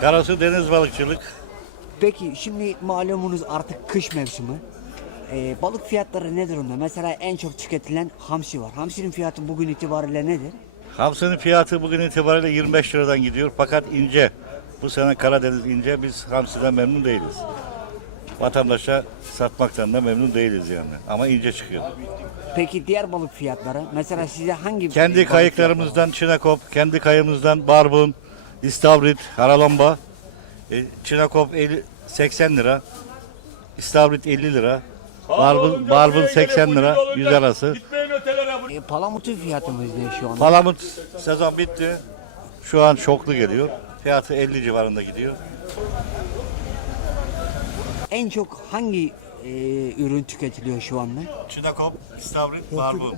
Karası deniz balıkçılık. Peki şimdi malumunuz artık kış mevsimi. Ee, balık fiyatları nedir onda? Mesela en çok tüketilen hamsi var. Hamsinin fiyatı bugün itibariyle nedir? Hamsinin fiyatı bugün itibariyle 25 liradan gidiyor. Fakat ince. Bu sene Karadeniz ince. Biz hamsiden memnun değiliz. Vatandaşa satmaktan da memnun değiliz yani. Ama ince çıkıyor. Peki diğer balık fiyatları? Mesela size hangi Kendi balık kayıklarımızdan çinekop, kendi kayığımızdan barbun, istavrit, haralomba. E, çinekop 50, 80 lira, istavrit 50 lira, barbun, barbun 80 lira, yüz arası. Fiyatları? E, palamutun fiyatımız ne şu anda? Palamut sezon bitti. Şu an şoklu geliyor. Fiyatı 50 civarında gidiyor. En çok hangi e, ürün tüketiliyor şu anda? Çinekop, istavrit, barbun.